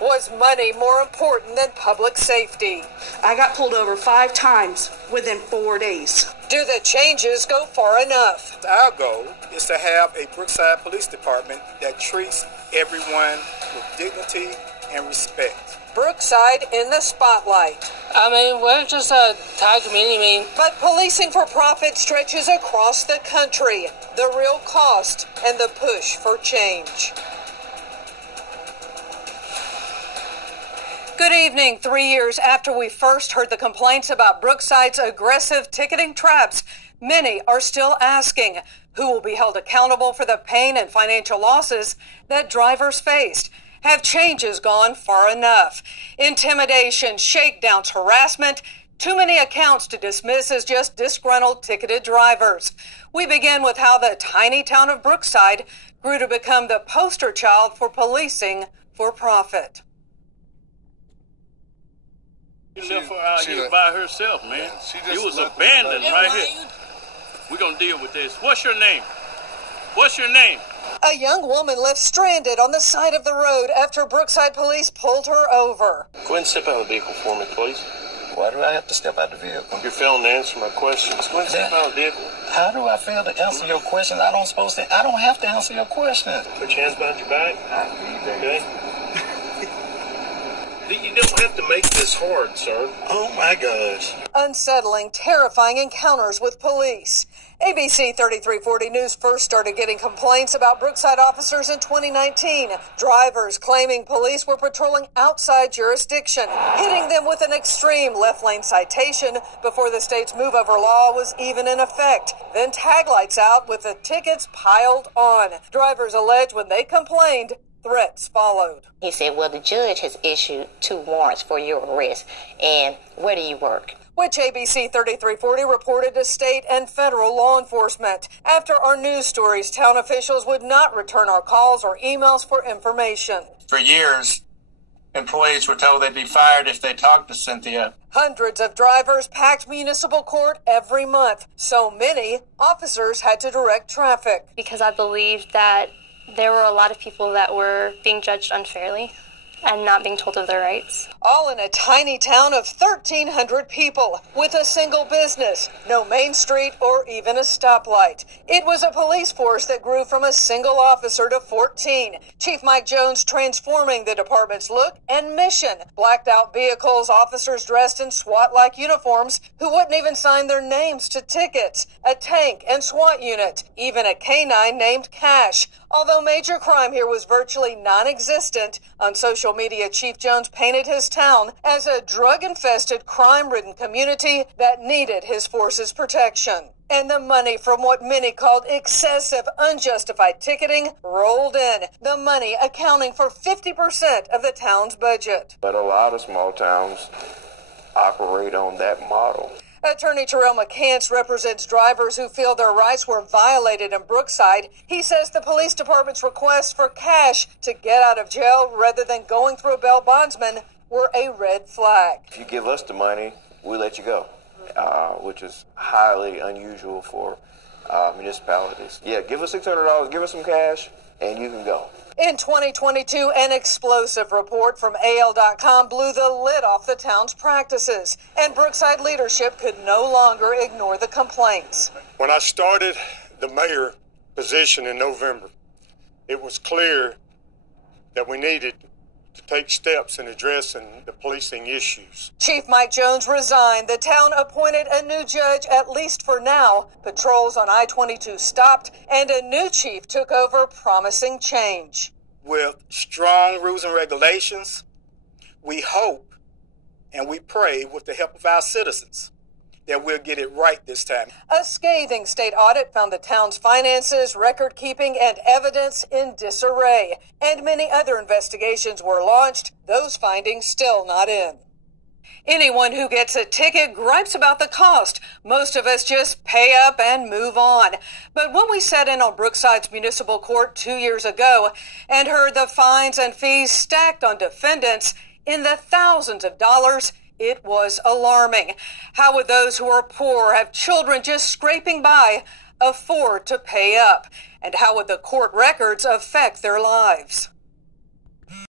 Was money more important than public safety? I got pulled over 5 times within 4 days. Do the changes go far enough? Our goal is to have a Brookside Police Department that treats everyone with dignity and respect. Brookside in the spotlight. We're just a Thai community. But policing for profit stretches across the country. The real cost and the push for change. Good evening. 3 years after we first heard the complaints about Brookside's aggressive ticketing traps, many are still asking who will be held accountable for the pain and financial losses that drivers faced. Have changes gone far enough? Intimidation, shakedowns, harassment, too many accounts to dismiss as just disgruntled ticketed drivers. We begin with how the tiny town of Brookside grew to become the poster child for policing for profit. She left her out here by herself, man. She was abandoned right here. We're going to deal with this. What's your name? What's your name? A young woman left stranded on the side of the road after Brookside police pulled her over. Go ahead and step out of the vehicle for me, please. Why do I have to step out of the vehicle? You're failing to answer my questions. Go ahead and step out of the vehicle. How do I fail to answer your questions? I don't have to answer your questions. Put your hands behind your back. Okay? You don't have to make this hard, sir. Oh my gosh. Unsettling, terrifying encounters with police. ABC 3340 News first started getting complaints about Brookside officers in 2019. Drivers claiming police were patrolling outside jurisdiction, hitting them with an extreme left lane citation before the state's move over law was even in effect. Then tag lights out with the tickets piled on. Drivers allege when they complained, threats followed. He said, well, the judge has issued 2 warrants for your arrest. And where do you work? Which ABC 3340 reported to state and federal law enforcement. After our news stories, town officials would not return our calls or emails for information. For years, employees were told they'd be fired if they talked to Cynthia. Hundreds of drivers packed municipal court every month. So many, officers had to direct traffic. Because I believed that there were a lot of people that were being judged unfairly and not being told of their rights. All in a tiny town of 1,300 people with a single business, no main street or even a stoplight. It was a police force that grew from a single officer to 14. Chief Mike Jones transforming the department's look and mission. Blacked out vehicles, officers dressed in SWAT-like uniforms who wouldn't even sign their names to tickets. A tank and SWAT unit, even a canine named Cash. Although major crime here was virtually non-existent, on social media, Chief Jones painted his town as a drug-infested, crime-ridden community that needed his force's protection. And the money from what many called excessive, unjustified ticketing rolled in, the money accounting for 50% of the town's budget. But a lot of small towns operate on that model. Attorney Terrell McCants represents drivers who feel their rights were violated in Brookside. He says the police department's requests for cash to get out of jail rather than going through a bail bondsman were a red flag. If you give us the money, we let you go, which is highly unusual for municipalities. Yeah, give us $600, give us some cash, and you can go. In 2022, an explosive report from AL.com blew the lid off the town's practices, and Brookside leadership could no longer ignore the complaints. When I started the mayor position in November, it was clear that we needed to take steps in addressing the policing issues. Chief Mike Jones resigned. The town appointed a new judge, at least for now. Patrols on I-22 stopped, and a new chief took over, promising change. With strong rules and regulations, we hope and we pray with the help of our citizens that we'll get it right this time. A scathing state audit found the town's finances, record keeping, and evidence in disarray. And many other investigations were launched, those findings still not in. Anyone who gets a ticket gripes about the cost. Most of us just pay up and move on. But when we sat in on Brookside's municipal court 2 years ago and heard the fines and fees stacked on defendants in the thousands of dollars, it was alarming. How would those who are poor, have children just scraping by, afford to pay up? And how would the court records affect their lives?